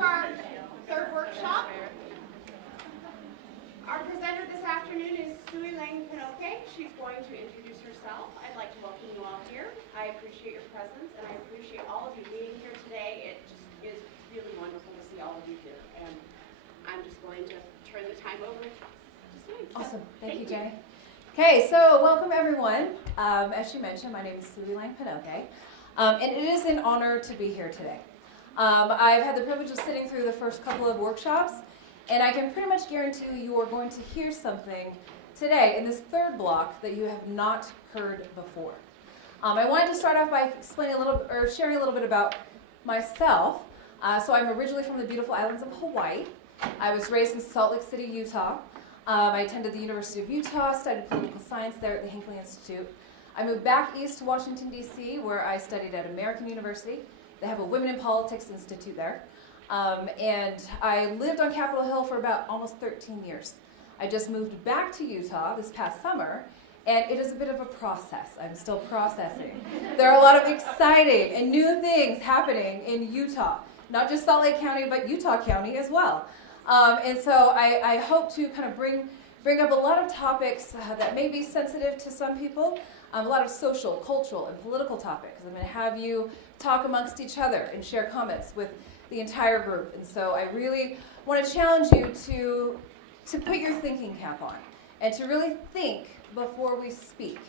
to our third workshop. Our presenter this afternoon is Panoke. She's going to introduce herself. I'd like to welcome you all here. I appreciate your presence, and I appreciate all of you being here today. It just is really wonderful to see all of you here. And I'm just going to turn the time over to Sue. Awesome. Thank you, Jenny. Okay, so welcome everyone. As she mentioned, my name is Panoke, and it is an honor to be here today. I've had the privilege of sitting through the first couple of workshops, and I can pretty much guarantee you are going to hear something today in this third block that you have not heard before. I wanted to start off by sharing a little bit about myself. So I'm originally from the beautiful islands of Hawaii. I was raised in Salt Lake City, Utah. I attended the University of Utah, studied political science there at the Hinckley Institute. I moved back east to Washington, D.C., where I studied at American University. They have a Women in Politics Institute there. And I lived on Capitol Hill for about almost 13 years. I just moved back to Utah this past summer, and it is a bit of a process. I'm still processing. There are a lot of exciting and new things happening in Utah, not just Salt Lake County, but Utah County as well. And so I hope to kind of bring up a lot of topics that may be sensitive to some people, a lot of social, cultural, and political topics. I'm going to have you talk amongst each other and share comments with the entire group. And so I really want to challenge you to put your thinking cap on and to really think before we speak.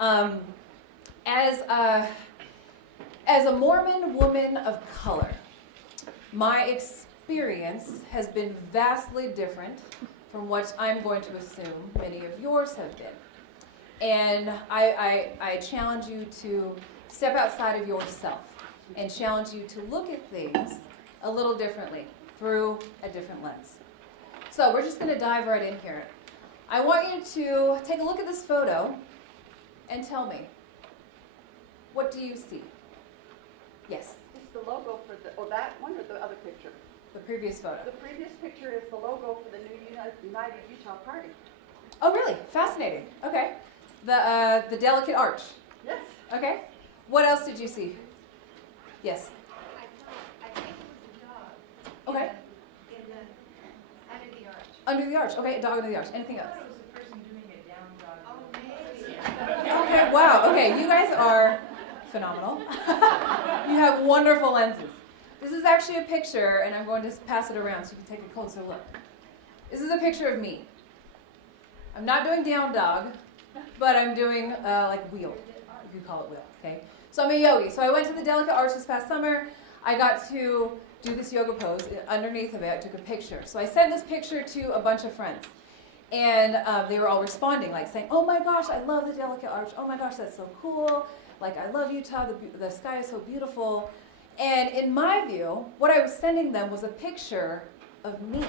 As a Mormon woman of color, my experience has been vastly different from what I'm going to assume many of yours have been. And I challenge you to step outside of yourself and challenge you to look at things a little differently through a different lens. So we're just going to dive right in here. I want you to take a look at this photo and tell me, what do you see? Yes? It's the logo for that one or the other picture? The previous photo. The previous picture is the logo for the new United Utah Party. Oh, really? Fascinating. Okay. The delicate arch. Yes. Okay. What else did you see? Yes. I think it was a dog. Okay. Under the arch. Under the arch. Okay, a dog under the arch. Anything else? I thought it was the person doing a down dog. Oh, maybe. Okay, wow. Okay, you guys are phenomenal. You have wonderful lenses. This is actually a picture, and I'm going to pass it around so you can take a closer look. This is a picture of me. I'm not doing down dog, but I'm doing like wheel. You could call it wheel, okay? So I'm a yogi. So I went to the Delicate Arch this past summer. I got to do this yoga pose. Underneath of it, I took a picture. So I sent this picture to a bunch of friends. And they were all responding, like saying, oh my gosh, I love the Delicate Arch. Oh my gosh, that's so cool. Like, I love Utah. The sky is so beautiful. And in my view, what I was sending them was a picture of me.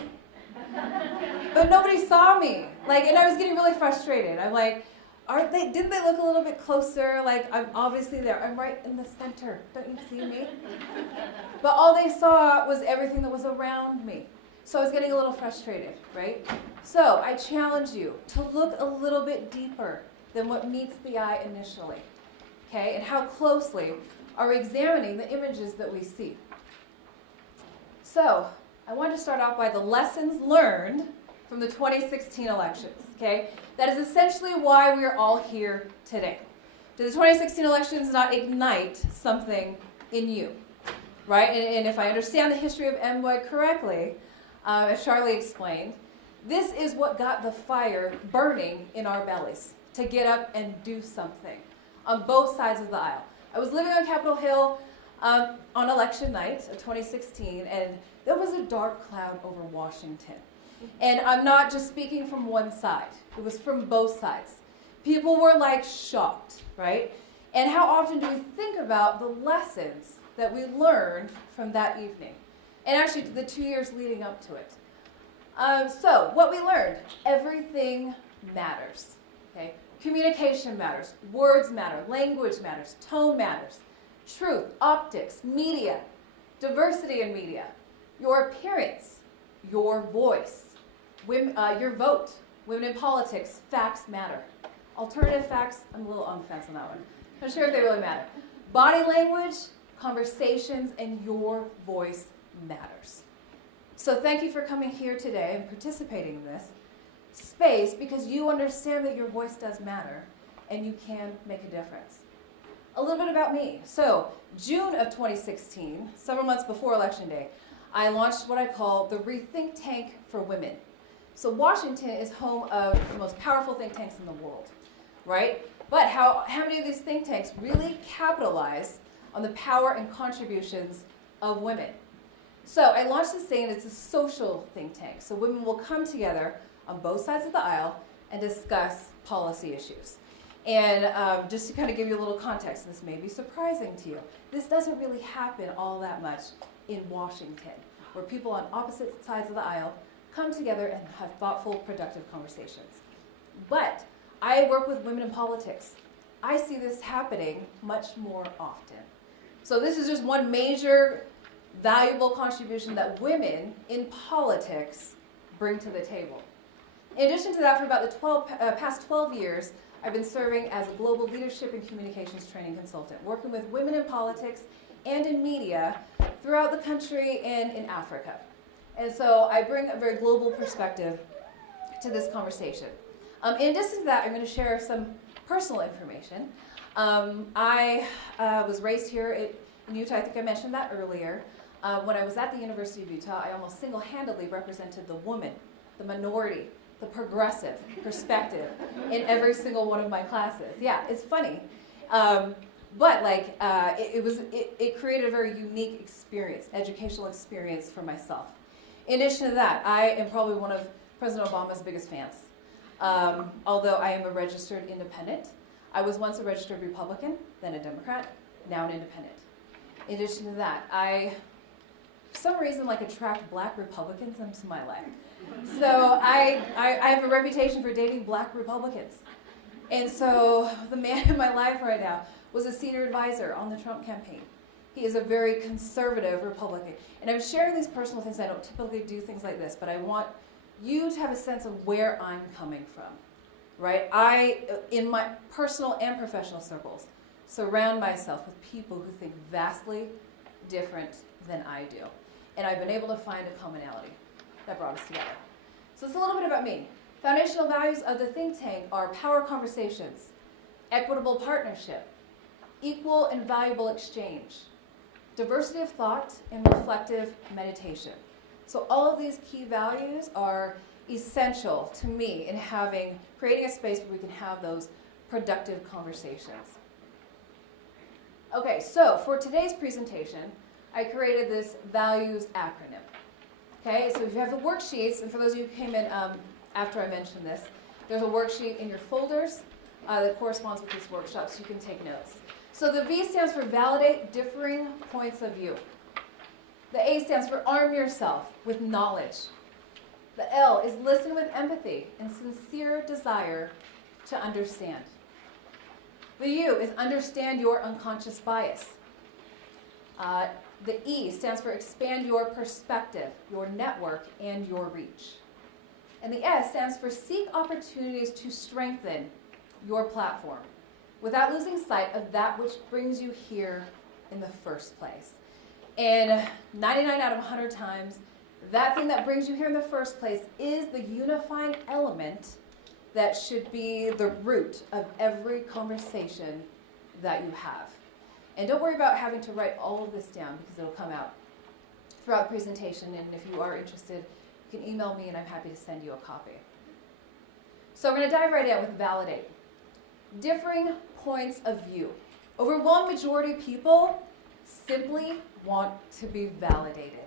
But nobody saw me. Like, and I was getting really frustrated. I'm like, didn't they look a little bit closer? Like, I'm obviously there. I'm right in the center. Don't you see me? But all they saw was everything that was around me. So I was getting a little frustrated, right? So I challenge you to look a little bit deeper than what meets the eye initially, okay? And how closely are we examining the images that we see? So I want to start off by the lessons learned from the 2016 elections, okay? That is essentially why we are all here today. Did the 2016 elections not ignite something in you, right? And if I understand the history of MY correctly, as Charlie explained, this is what got the fire burning in our bellies to get up and do something on both sides of the aisle. I was living on Capitol Hill on election night of 2016, and there was a dark cloud over Washington. And I'm not just speaking from one side. It was from both sides. People were like shocked, right? And how often do we think about the lessons that we learned from that evening? And actually the 2 years leading up to it. So what we learned, everything matters, okay? Communication matters, words matter, language matters, tone matters, truth, optics, media, diversity in media, your appearance, your voice, your vote, women in politics, facts matter. Alternative facts, I'm a little on the fence on that one. Not sure if they really matter. Body language, conversations, and your voice matters. So thank you for coming here today and participating in this space because you understand that your voice does matter and you can make a difference. A little bit about me. So June of 2016, several months before Election Day, I launched what I call the Rethink Tank for Women. So Washington is home of the most powerful think tanks in the world, right? But how many of these think tanks really capitalize on the power and contributions of women? So I launched this thing, and it's a social think tank. So women will come together on both sides of the aisle and discuss policy issues. And just to kind of give you a little context, this may be surprising to you, this doesn't really happen all that much in Washington, where people on opposite sides of the aisle come together and have thoughtful, productive conversations. But I work with women in politics. I see this happening much more often. So this is just one major valuable contribution that women in politics bring to the table. In addition to that, for about the past 12 years, I've been serving as a global leadership and communications training consultant, working with women in politics and in media throughout the country and in Africa. And so I bring a very global perspective to this conversation. In addition to that, I'm going to share some personal information. I was raised here in Utah. I think I mentioned that earlier. When I was at the University of Utah, I almost single-handedly represented the woman, the minority, the progressive perspective in every single one of my classes. Yeah, it's funny. But it created a very unique experience, educational experience for myself. In addition to that, I am probably one of President Obama's biggest fans. Although I am a registered independent. I was once a registered Republican, then a Democrat, now an independent. In addition to that, I, for some reason, attract black Republicans into my life. So I have a reputation for dating black Republicans. And so the man in my life right now was a senior advisor on the Trump campaign. He is a very conservative Republican. And I'm sharing these personal things. I don't typically do things like this, but I want you to have a sense of where I'm coming from, right? I, in my personal and professional circles, surround myself with people who think vastly different than I do. And I've been able to find a commonality that brought us together. So it's a little bit about me. Foundational values of the think tank are power conversations, equitable partnership, equal and valuable exchange, diversity of thought, and reflective meditation. So all of these key values are essential to me in creating a space where we can have those productive conversations. Okay, so for today's presentation, I created this values acronym. Okay, so if you have the worksheets, and for those of you who came in after I mentioned this, there's a worksheet in your folders that corresponds with this workshop, so you can take notes. So the V stands for validate differing points of view. The A stands for arm yourself with knowledge. The L is listen with empathy and sincere desire to understand. The U is understand your unconscious bias. The E stands for expand your perspective, your network, and your reach. And the S stands for seek opportunities to strengthen your platform without losing sight of that which brings you here in the first place. And 99 out of 100 times, that thing that brings you here in the first place is the unifying element that should be the root of every conversation that you have. And don't worry about having to write all of this down because it'll come out throughout the presentation. And if you are interested, you can email me and I'm happy to send you a copy. So we're going to dive right in with validate. Differing points of view. Overwhelming majority of people simply want to be validated.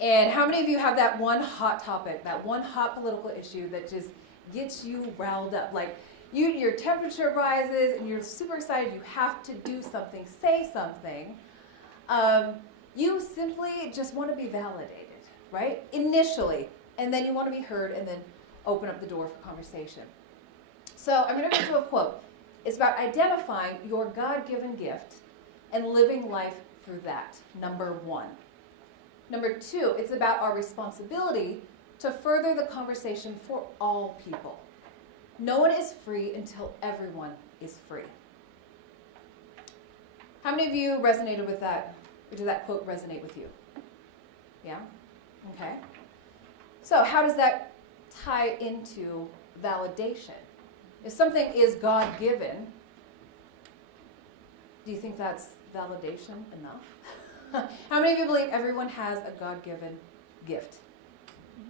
And how many of you have that one hot topic, that one hot political issue that just gets you riled up? Like your temperature rises and you're super excited, you have to do something, say something. You simply just want to be validated, right? Initially, and then you want to be heard and then open up the door for conversation. So I'm going to read you a quote. It's about identifying your God-given gift and living life through that, number one. Number two, it's about our responsibility to further the conversation for all people. No one is free until everyone is free. How many of you resonated with that? Or did that quote resonate with you? Yeah? Okay? So how does that tie into validation? If something is God-given, do you think that's validation enough? How many of you believe everyone has a God-given gift?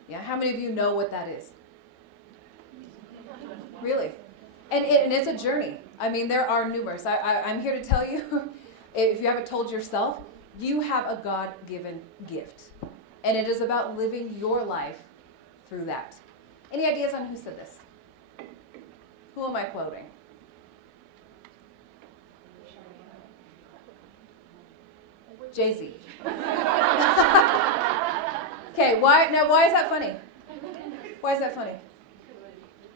Yeah, how many of you know what that is? Really? And it's a journey. I mean, there are numerous. I'm here to tell you, if you haven't told yourself, you have a God-given gift. And it is about living your life through that. Any ideas on who said this? Who am I quoting? Jay-Z. Okay, why is that funny? Why is that funny?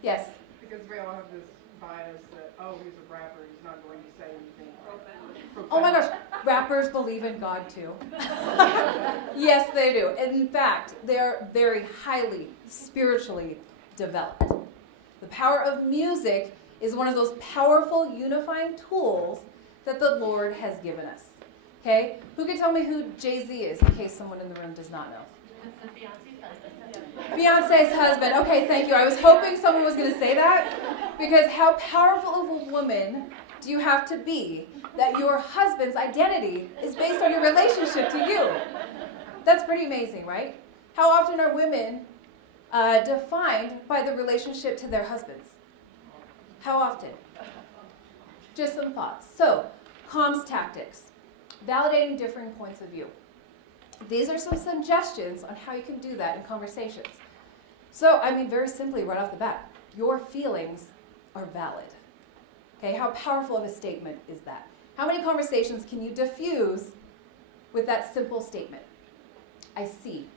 Yes. Because we all have this bias that, oh, he's a rapper, he's not going to say anything profound. Oh my gosh, rappers believe in God too. Yes, they do. In fact, they're very highly spiritually developed. The power of music is one of those powerful unifying tools that the Lord has given us. Okay? Who can tell me who Jay-Z is, in case someone in the room does not know? Beyonce's husband. Okay, thank you. I was hoping someone was going to say that, because how powerful of a woman do you have to be that your husband's identity is based on your relationship to you? That's pretty amazing, right? How often are women defined by the relationship to their husbands? How often? Just some thoughts. So, comms tactics. Validating differing points of view. These are some suggestions on how you can do that in conversations. So, I mean, very simply, right off the bat, your feelings are valid. Okay, how powerful of a statement is that? How many conversations can you diffuse with that simple statement? I see.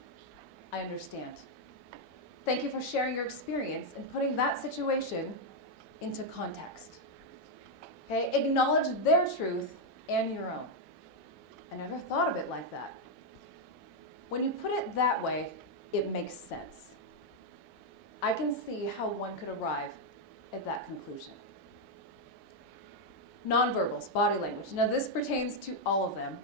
I understand. Thank you for sharing your experience and putting that situation into context. Okay, acknowledge their truth and your own. I never thought of it like that. When you put it that way, it makes sense. I can see how one could arrive at that conclusion. Nonverbals, body language. Now this pertains to all of them,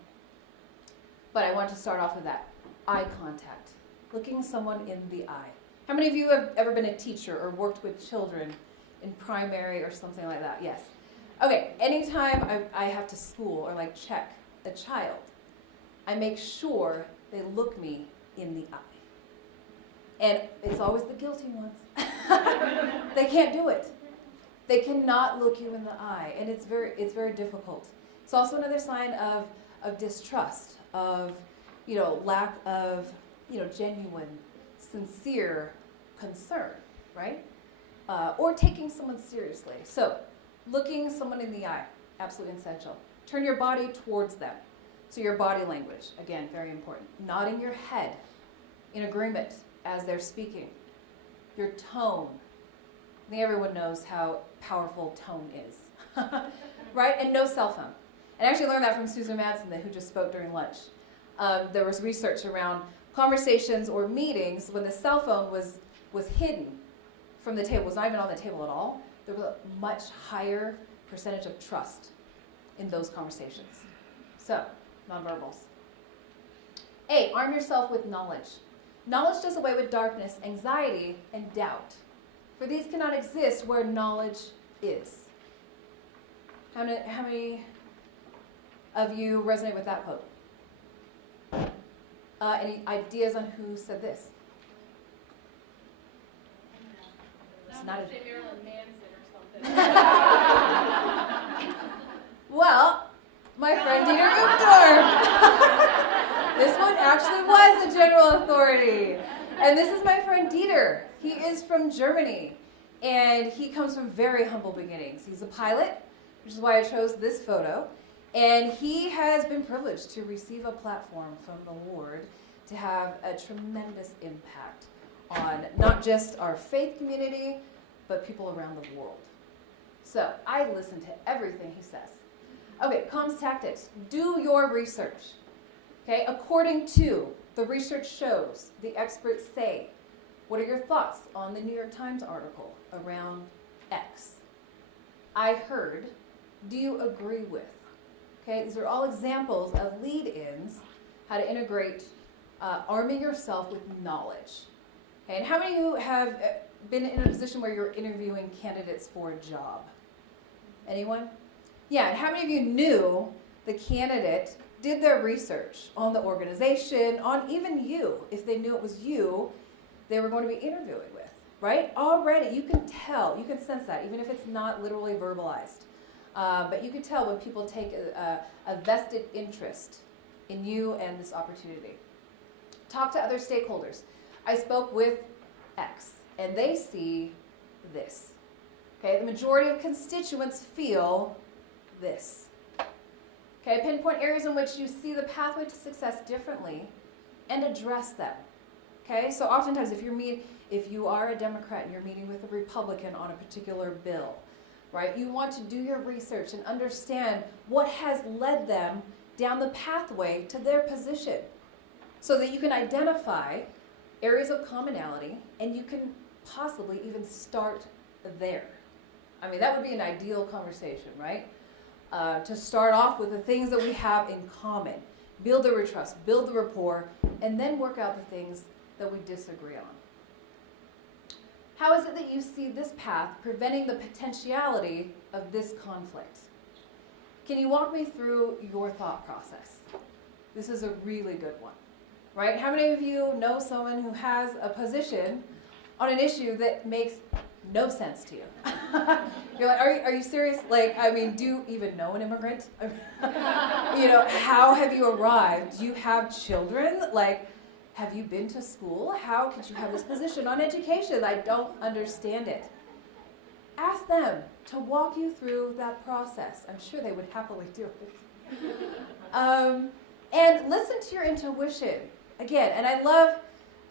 but I want to start off with that. Eye contact, looking someone in the eye. How many of you have ever been a teacher or worked with children in primary or something like that? Yes. Okay, anytime I have to school or like check a child, I make sure they look me in the eye. And it's always the guilty ones. They can't do it. They cannot look you in the eye, and it's very difficult. It's also another sign of distrust, of lack of genuine, sincere concern, right? Or taking someone seriously. So, looking someone in the eye, absolutely essential. Turn your body towards them. So your body language, again, very important. Nodding your head in agreement as they're speaking. Your tone. I think everyone knows how powerful tone is, right? And no cell phone. And I actually learned that from Susan Madsen, who just spoke during lunch. There was research around conversations or meetings when the cell phone was hidden from the table, was not even on the table at all. There was a much higher percentage of trust in those conversations. So, nonverbals. A, arm yourself with knowledge. Knowledge does away with darkness, anxiety, and doubt. For these cannot exist where knowledge is. How many of you resonate with that quote? Any ideas on who said this? It's not a... Marilyn Manson or something. Well, my friend Dieter Uchtdorf. This one actually was the general authority. And this is my friend Dieter. He is from Germany, and he comes from very humble beginnings. He's a pilot, which is why I chose this photo. And he has been privileged to receive a platform from the Lord to have a tremendous impact on not just our faith community, but people around the world. So I listen to everything he says. Okay, comms tactics. Do your research. Okay, according to the research shows, the experts say, what are your thoughts on the New York Times article around X? I heard, do you agree with? Okay, these are all examples of lead-ins, how to integrate arming yourself with knowledge. Okay, and how many of you have been in a position where you're interviewing candidates for a job? Anyone? Yeah, and how many of you knew the candidate did their research on the organization, on even you, if they knew it was you they were going to be interviewing with, right? Already, you can tell, you can sense that, even if it's not literally verbalized. But you can tell when people take a vested interest in you and this opportunity. Talk to other stakeholders. I spoke with X, and they see this. Okay, the majority of constituents feel this. Okay, pinpoint areas in which you see the pathway to success differently and address them. Okay, so oftentimes if you are a Democrat and you're meeting with a Republican on a particular bill, right, you want to do your research and understand what has led them down the pathway to their position so that you can identify areas of commonality and you can possibly even start there. I mean, that would be an ideal conversation, right? To start off with the things that we have in common, build the trust, build the rapport, and then work out the things that we disagree on. How is it that you see this path preventing the potentiality of this conflict? Can you walk me through your thought process? This is a really good one, right? How many of you know someone who has a position on an issue that makes no sense to you? You're like, are you serious? Like, I mean, do you even know an immigrant? How have you arrived? Do you have children? Like, have you been to school? How could you have this position on education? I don't understand it. Ask them to walk you through that process. I'm sure they would happily do it. And listen to your intuition. Again, and I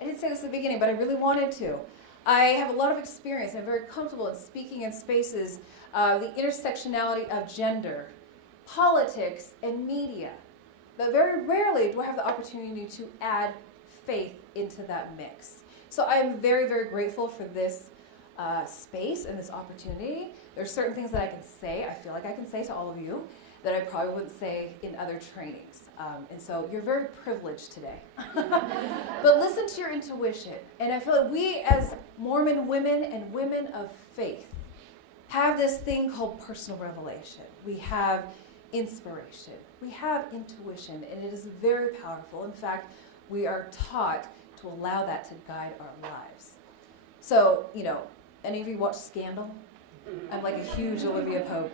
didn't say this at the beginning, but I really wanted to. I have a lot of experience. I'm very comfortable in speaking in spaces, the intersectionality of gender, politics, and media. But very rarely do I have the opportunity to add faith into that mix. So I'm very, very grateful for this space and this opportunity. There's certain things that I can say, I feel like I can say to all of you, that I probably wouldn't say in other trainings. And so you're very privileged today. But listen to your intuition. And I feel like we as Mormon women and women of faith have this thing called personal revelation. We have inspiration. We have intuition, and it is very powerful. In fact, we are taught to allow that to guide our lives. So, any of you watch Scandal? I'm like a huge Olivia Pope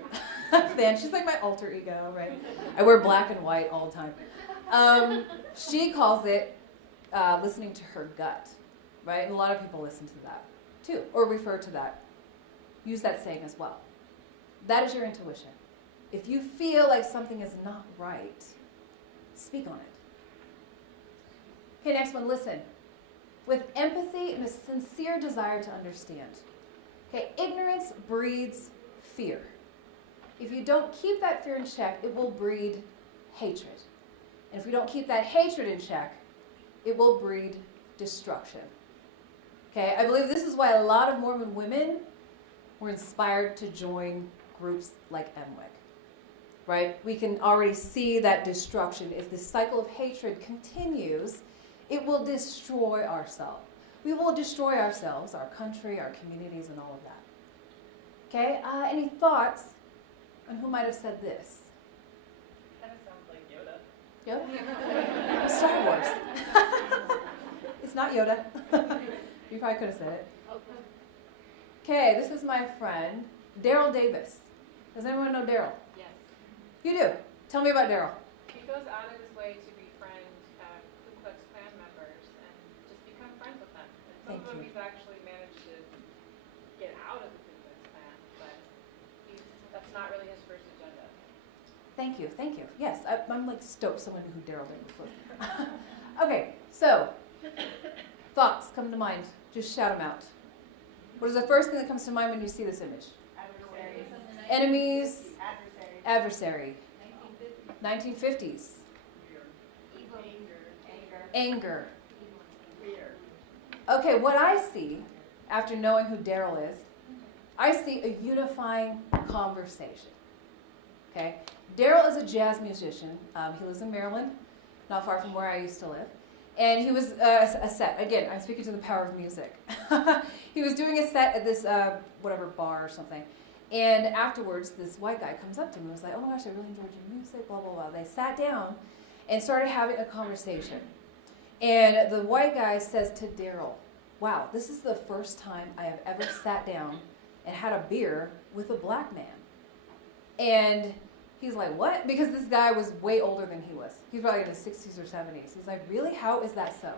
fan. She's like my alter ego, right? I wear black and white all the time. She calls it listening to her gut, right? And a lot of people listen to that too, or refer to that. Use that saying as well. That is your intuition. If you feel like something is not right, speak on it. Okay, next one, listen. With empathy and a sincere desire to understand. Okay, ignorance breeds fear. If you don't keep that fear in check, it will breed hatred. And if we don't keep that hatred in check, it will breed destruction. Okay, I believe this is why a lot of Mormon women were inspired to join groups like MWIC. Right? We can already see that destruction. If the cycle of hatred continues, it will destroy ourselves. We will destroy ourselves, our country, our communities, and all of that. Okay, any thoughts on who might have said this? Kind of sounds like Yoda. Yoda? Star Wars. It's not Yoda. You probably could have said it. Okay, this is my friend, Daryl Davis. Does anyone know Daryl? Yes. You do. Tell me about Daryl. He goes out of his way to befriend Ku Klux Klan members and just become friends with them. And some Thank of them you. he's actually managed to get out of the Ku Klux Klan, but that's not really his first agenda. Thank you, thank you. Yes, I'm like stoked someone knew who Daryl Davis was. Okay, so thoughts come to mind. Just shout them out. What is the first thing that comes to mind when you see this image? Enemies. Adversary. 1950s. Anger. Okay, what I see after knowing who Daryl is, I see a unifying conversation. Okay, Daryl is a jazz musician. He lives in Maryland, not far from where I used to live. And he was a set. Again, I'm speaking to the power of music. He was doing a set at this whatever bar or something. And afterwards, this white guy comes up to him and was like, oh my gosh, I really enjoyed your music, blah, blah, blah. They sat down and started having a conversation. And the white guy says to Daryl, wow, this is the first time I have ever sat down and had a beer with a black man. And he's like, what? Because this guy was way older than he was. He was probably in his 60s or 70s. He's like, really? How is that so?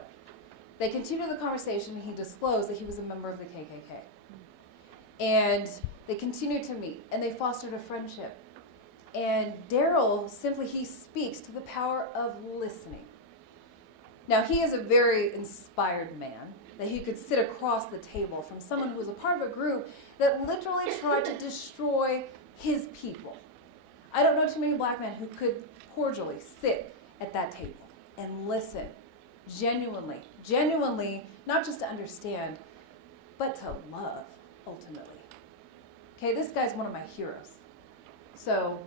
They continued the conversation, and he disclosed that he was a member of the KKK. And they continued to meet, and they fostered a friendship. And Daryl simply, he speaks to the power of listening. Now, he is a very inspired man, that he could sit across the table from someone who was a part of a group that literally tried to destroy his people. I don't know too many black men who could cordially sit at that table and listen genuinely, not just to understand, but to love, ultimately. Okay, this guy's one of my heroes. So,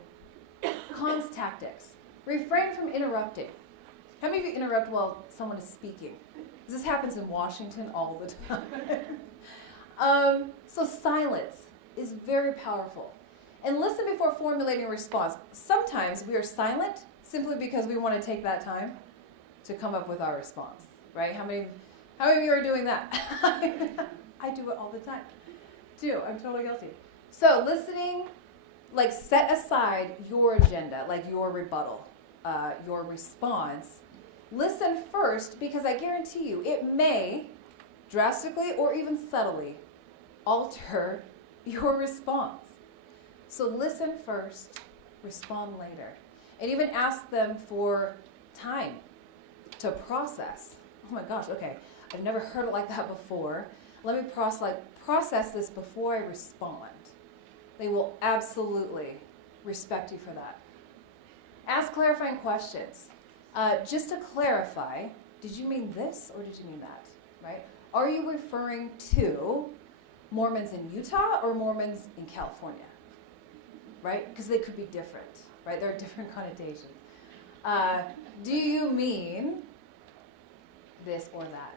Khan's tactics. Refrain from interrupting. How many of you interrupt while someone is speaking? This happens in Washington all the time. So silence is very powerful. And listen before formulating a response. Sometimes we are silent simply because we want to take that time to come up with our response, right? How many of you are doing that? I do it all the time, too. I'm totally guilty. So listening, like set aside your agenda, like your rebuttal, your response. Listen first, because I guarantee you it may drastically or even subtly alter your response. So listen first, respond later. And even ask them for time to process. Oh my gosh, okay, I've never heard it like that before. Let me process this before I respond. They will absolutely respect you for that. Ask clarifying questions. Just to clarify, did you mean this or did you mean that, right? Are you referring to Mormons in Utah or Mormons in California, right? Because they could be different, right? There are different connotations. Do you mean this or that?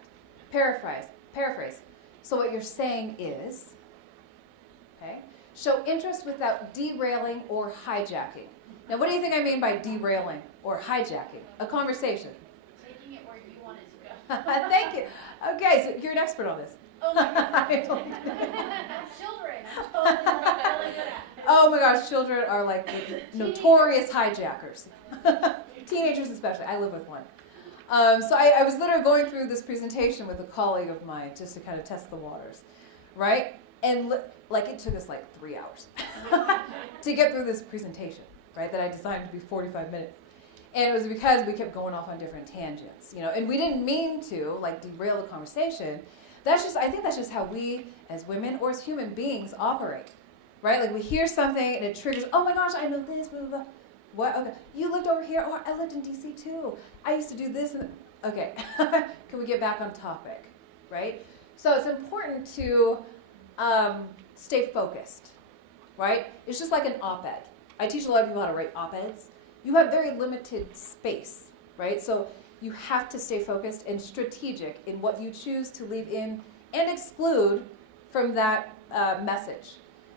Paraphrase. So what you're saying is, okay, show interest without derailing or hijacking. Now, what do you think I mean by derailing or hijacking a conversation? Taking it where you want it to go. Thank you. Okay, so you're an expert on this. Oh my God. Children, I'm totally really good at. Oh my gosh, children are like the notorious hijackers. Teenagers especially. I live with one. So I was literally going through this presentation with a colleague of mine just to kind of test the waters, right? And it took us like 3 hours to get through this presentation, right? That I designed to be 45 minutes. And it was because we kept going off on different tangents, and we didn't mean to derail the conversation. I think that's just how we as women or as human beings operate, right? Like we hear something and it triggers, oh my gosh, I know this, blah, blah, blah. What? Okay. You lived over here? Oh, I lived in DC too. I used to do this. Okay. Can we get back on topic, right? So it's important to stay focused, right? It's just like an op-ed. I teach a lot of people how to write op-eds. You have very limited space, right? So you have to stay focused and strategic in what you choose to leave in and exclude from that message,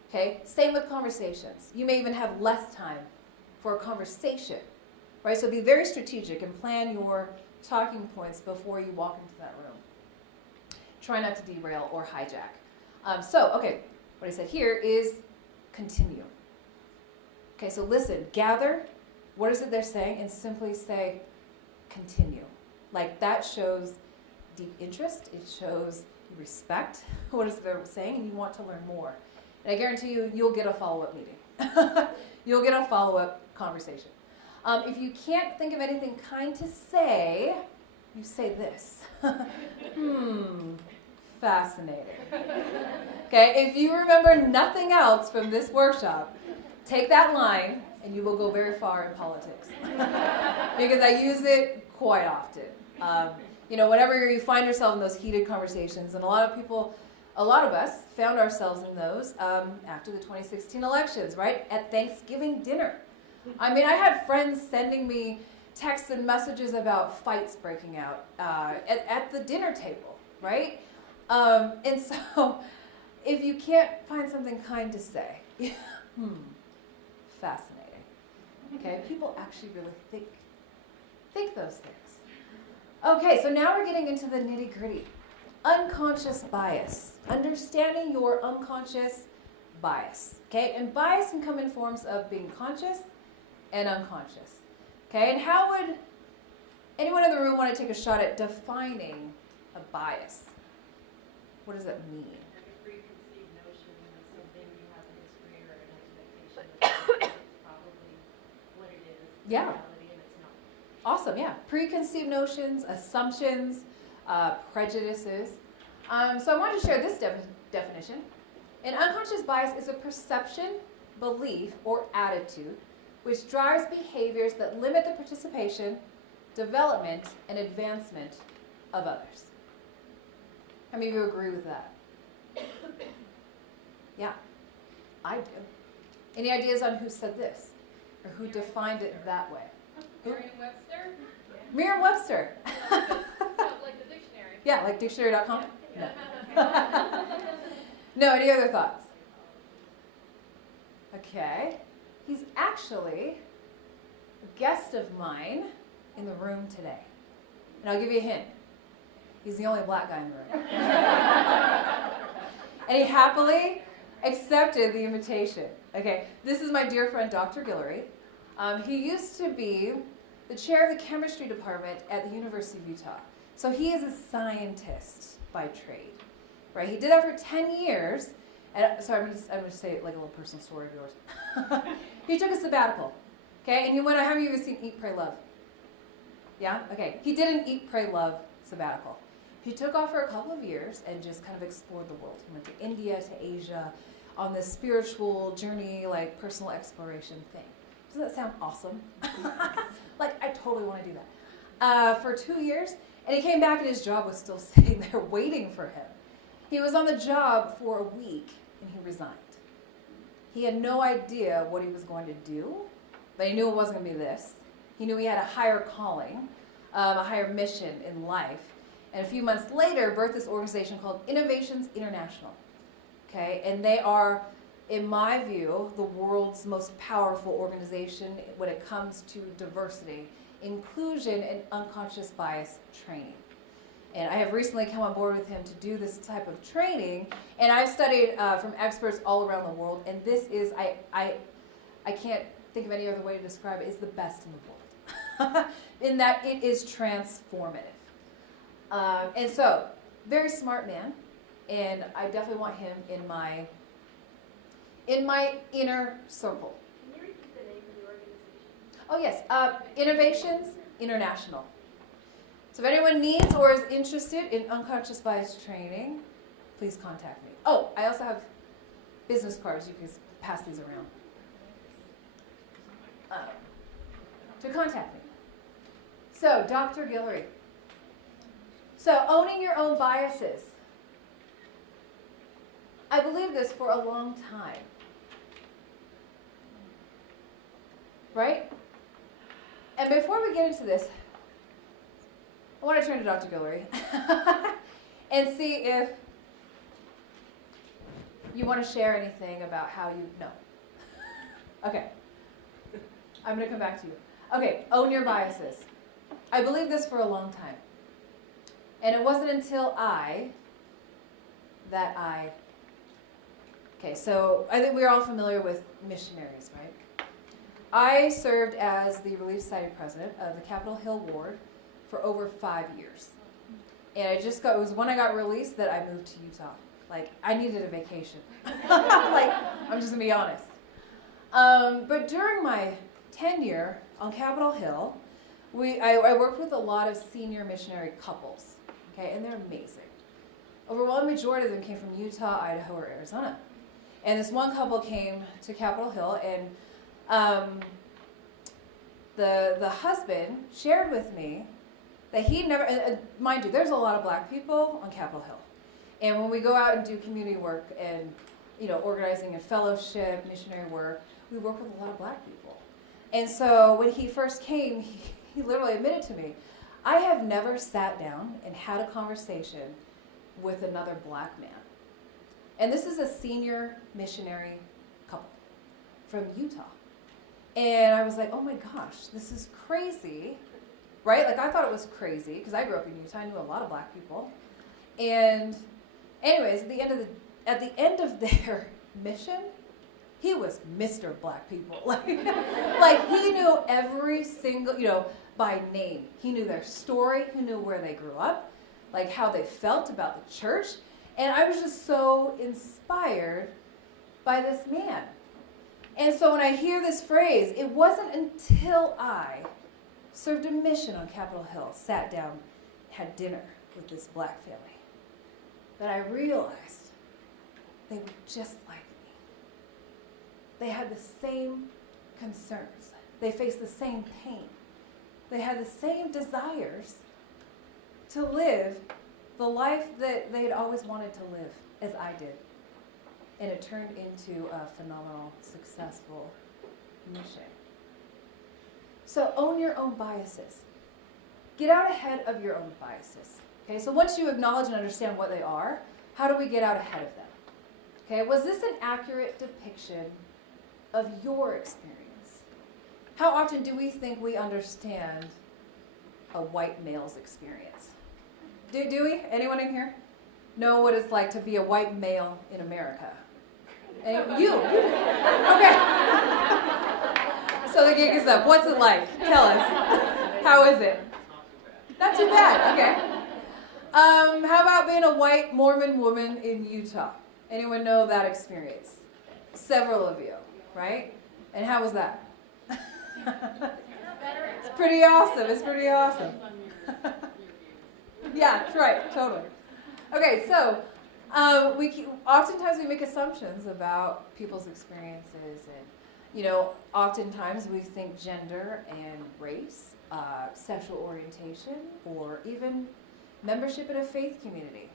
okay? Same with conversations. You may even have less time for a conversation, right? So be very strategic and plan your talking points before you walk into that room. Try not to derail or hijack. What I said here is continue. Okay, so listen, gather, what is it they're saying, and simply say, continue. Like that shows deep interest, it shows respect, what is it they're saying, and you want to learn more. And I guarantee you, you'll get a follow-up meeting. You'll get a follow-up conversation. If you can't think of anything kind to say, you say this. Fascinating. Okay, if you remember nothing else from this workshop, take that line and you will go very far in politics. Because I use it quite often. Whenever you find yourself in those heated conversations, and a lot of us found ourselves in those after the 2016 elections, right? At Thanksgiving dinner. I mean, I had friends sending me texts and messages about fights breaking out at the dinner table, right? And so if you can't find something kind to say, fascinating. Okay, people actually really think those things. Okay, so now we're getting into the nitty-gritty. Unconscious bias. Understanding your unconscious bias. Okay, and bias can come in forms of being conscious and unconscious. Okay, and how would anyone in the room want to take a shot at defining a bias? What does that mean? Like a preconceived notion of something you have a history or an expectation of it's probably what it is. Yeah. Reality, and it's not. Awesome, yeah. Preconceived notions, assumptions, prejudices. So I wanted to share this definition. An unconscious bias is a perception, belief, or attitude which drives behaviors that limit the participation, development, and advancement of others. How many of you agree with that? Yeah, I do. Any ideas on who said this? Or who defined it that way? Merriam-Webster? Merriam-Webster. Like the dictionary. Yeah, like dictionary.com? No. No, any other thoughts? Okay. He's actually a guest of mine in the room today. And I'll give you a hint. He's the only black guy in the room. And he happily accepted the invitation. Okay, this is my dear friend, Dr. Guillory. He used to be the chair of the chemistry department at the University of Utah. So he is a scientist by trade, right? He did that for 10 years. And sorry, I'm going to say it like a little personal story of yours. He took a sabbatical, okay? And he went, how many of you have seen Eat, Pray, Love? Yeah? Okay. He did an Eat, Pray, Love sabbatical. He took off for a couple of years and just kind of explored the world. He went to India, to Asia, on this spiritual journey, like personal exploration thing. Doesn't that sound awesome? Like, I totally want to do that. For 2 years, and he came back and his job was still sitting there waiting for him. He was on the job for a week and he resigned. He had no idea what he was going to do, but he knew it wasn't going to be this. He knew he had a higher calling, a higher mission in life. And a few months later, birthed this organization called Innovations International. Okay, and they are, in my view, the world's most powerful organization when it comes to diversity, inclusion, and unconscious bias training. And I have recently come on board with him to do this type of training, and I've studied from experts all around the world, and this is, I can't think of any other way to describe it, is the best in the world, in that it is transformative. And so, very smart man, and I definitely want him in my inner circle. Can you repeat the name of the organization? Oh yes, Innovations International. So if anyone needs or is interested in unconscious bias training, please contact me. Oh, I also have business cards. You can pass these around to contact me. So, Dr. Guillory. So, owning your own biases. I believe this for a long time. Right? And before we get into this, I want to turn to Dr. Guillory and see if you want to share anything about how you know. Okay. I'm going to come back to you. Okay, own your biases. I believe this for a long time. And it wasn't until okay, so I think we're all familiar with missionaries, right? I served as the Relief Society president of the Capitol Hill Ward for over 5 years. And it was when I got released that I moved to Utah. Like, I needed a vacation. Like, I'm just going to be honest. But during my tenure on Capitol Hill, I worked with a lot of senior missionary couples, okay, and they're amazing. Overwhelming majority of them came from Utah, Idaho, or Arizona. And this one couple came to Capitol Hill, and the husband shared with me that he never, mind you, there's a lot of black people on Capitol Hill. And when we go out and do community work and, organizing a fellowship, missionary work, we work with a lot of black people. And so when he first came, he literally admitted to me, I have never sat down and had a conversation with another black man. And this is a senior missionary couple from Utah. And I was like, oh my gosh, this is crazy, right? Like I thought it was crazy because I grew up in Utah. I knew a lot of black people. And anyways, at the end of their mission, he was Mr. Black People. like he knew every single, by name. He knew their story. He knew where they grew up, like how they felt about the church. And I was just so inspired by this man. And so when I hear this phrase, it wasn't until I served a mission on Capitol Hill, sat down, had dinner with this black family, that I realized they were just like me. They had the same concerns. They faced the same pain. They had the same desires to live the life that they had always wanted to live, as I did. And it turned into a phenomenal, successful mission. So own your own biases. Get out ahead of your own biases. Okay, so once you acknowledge and understand what they are, how do we get out ahead of them? Okay, was this an accurate depiction of your experience? How often do we think we understand a white male's experience? Do we? Anyone in here know what it's like to be a white male in America? You. Okay. So the gig is up. What's it like? Tell us. How is it? Not too bad. Okay. How about being a white Mormon woman in Utah? Anyone know that experience? Several of you, right? And how was that? It's pretty awesome. It's pretty awesome. Yeah, that's right. Totally. Okay, so oftentimes we make assumptions about people's experiences, and oftentimes we think gender and race, sexual orientation, or even membership in a faith community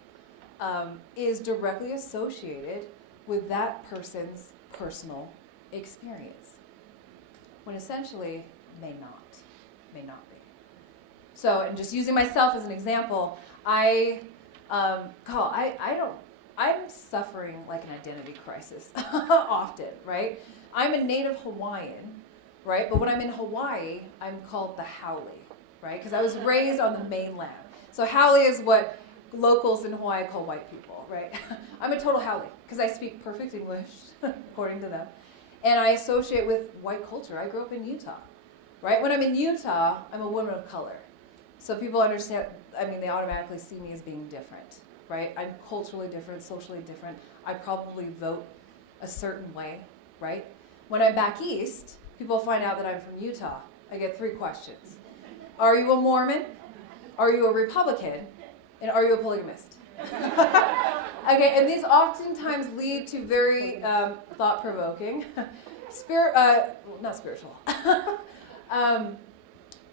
is directly associated with that person's personal experience, when essentially may not be. So, and just using myself as an example, I'm suffering like an identity crisis often, right? I'm a native Hawaiian, right? But when I'm in Hawaii, I'm called the Haole, right? Because I was raised on the mainland. So Haole is what locals in Hawaii call white people, right? I'm a total Haole because I speak perfect English, according to them. And I associate with white culture. I grew up in Utah, right? When I'm in Utah, I'm a woman of color. So people understand, they automatically see me as being different, right? I'm culturally different, socially different. I probably vote a certain way, right? When I'm back east, people find out that I'm from Utah. I get 3 questions. Are you a Mormon? Are you a Republican? And are you a polygamist? Okay, and these oftentimes lead to very thought-provoking, not spiritual,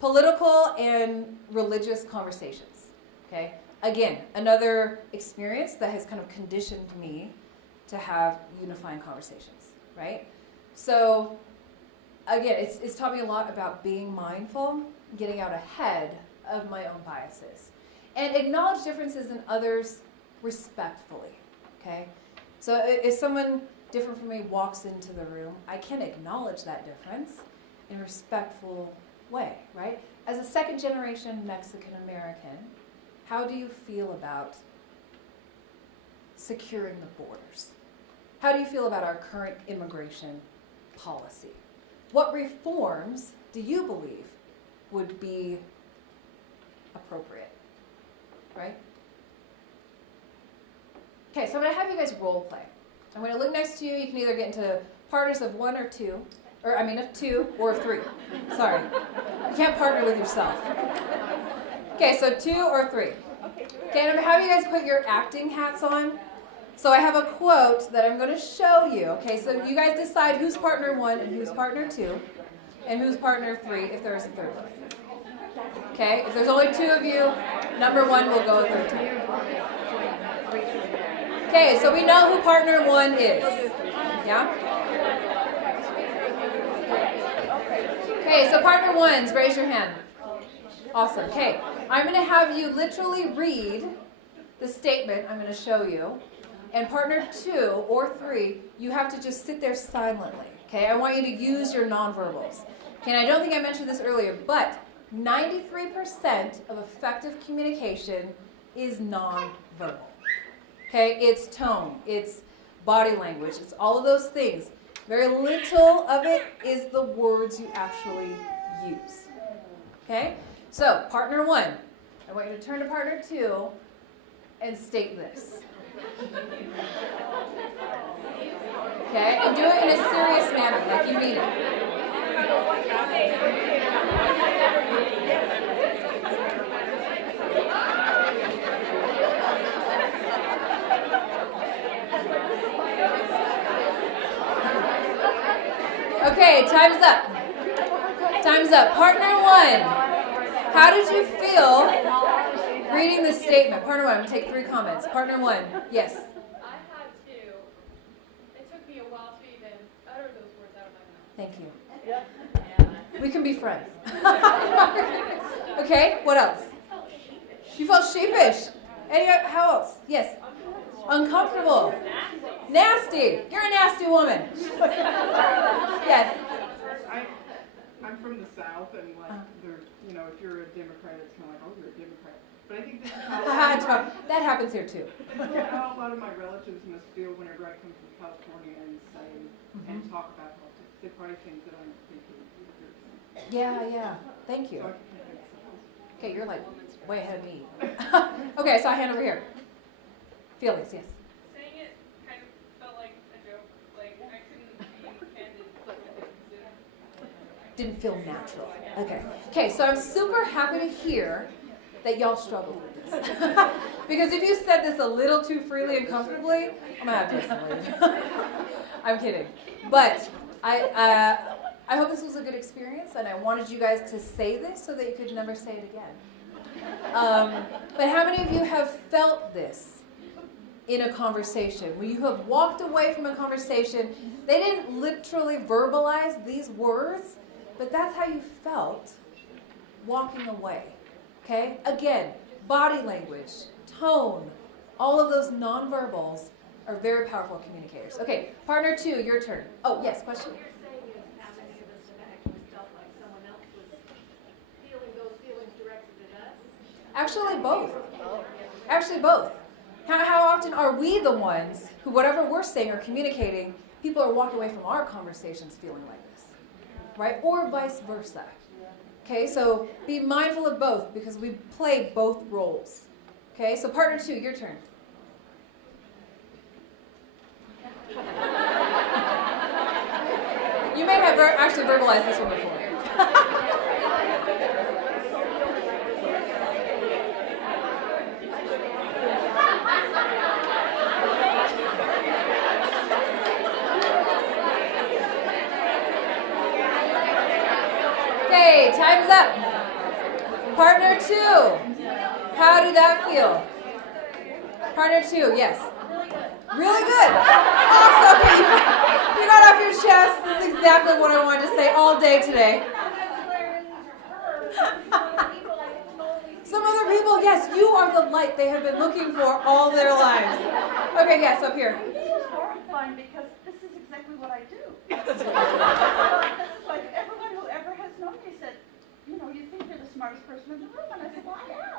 political and religious conversations, okay? Again, another experience that has kind of conditioned me to have unifying conversations, right? So, again, it's taught me a lot about being mindful, getting out ahead of my own biases, and acknowledge differences in others respectfully, okay? So if someone different from me walks into the room, I can acknowledge that difference in a respectful way, right? As a second-generation Mexican-American, how do you feel about securing the borders? How do you feel about our current immigration policy? What reforms do you believe would be appropriate, right? Okay, so I'm going to have you guys role play. I'm going to look next to you. You can either get into partners of 1 or 2, of 2 or 3. Sorry. You can't partner with yourself. Okay, so 2 or 3. Okay, and I'm going to have you guys put your acting hats on. So I have a quote that I'm going to show you. Okay, so you guys decide who's partner 1 and who's partner 2, and who's partner 3 if there is a third one. Okay, if there's only 2 of you, number 1 will go with third time. Okay, so we know who partner 1 is. Yeah? Okay, so partner 1s, raise your hand. Awesome. Okay, I'm going to have you literally read the statement I'm going to show you. And partner 2 or 3, you have to just sit there silently. Okay, I want you to use your nonverbals. Okay, and I don't think I mentioned this earlier, but 93% of effective communication is nonverbal. Okay, it's tone, it's body language, it's all of those things. Very little of it is the words you actually use. Okay, so partner 1, I want you to turn to partner 2 and state this. Okay, and do it in a serious manner, like you mean it. Okay, time's up. Time's up. Partner 1, how did you feel reading this statement? Partner 1, I'm going to take 3 comments. Partner 1, yes. I had to, it took me a while to even utter those words out of my mouth. Thank you. Yeah. We can be friends. Okay, what else? You felt sheepish. How else? Yes. Uncomfortable. Nasty. You're a nasty woman. Yes. I'm from the South, and they're, if you're a Democrat, it's kind of like, oh, you're a Democrat. But I think this is how That happens here too. how a lot of my relatives must feel whenever I come from California and say and talk about politics. They probably think that I'm thinking. Yeah. Thank you. So I can think of something. Okay, you're like way ahead of me. Okay, so I hand over here. Felix, yes. Saying it kind of felt like a joke, like I couldn't be candid because it Didn't feel natural. Okay, so I'm super happy to hear that y'all struggled with this. Because if you said this a little too freely and comfortably, I'm going to have to leave. I'm kidding. But I hope this was a good experience, and I wanted you guys to say this so that you could never say it again. But how many of you have felt this in a conversation? When you have walked away from a conversation, they didn't literally verbalize these words, but that's how you felt walking away. Okay? Again, body language, tone, all of those nonverbals are very powerful communicators. Okay, partner 2, your turn. Oh, yes, question? What you're saying is how many of us have actually felt like someone else was feeling those feelings directed at us? Actually, both. Actually, both. How often are we the ones who, whatever we're saying or communicating, people are walking away from our conversations feeling like this, right? Or vice versa. Okay, so be mindful of both because we play both roles. Okay, so partner 2, your turn. You may have actually verbalized this one before. Okay, time's up. Partner 2, how did that feel? Partner 2, yes. Really good. Awesome. Okay, you got off your chest. This is exactly what I wanted to say all day today. Some other people, yes, you are the light they have been looking for all their lives. Okay, yes, up here. This was horrifying because this is exactly what I do. This is like everyone who ever has known me said, you think you're the smartest person in the room. And I said, well, I am.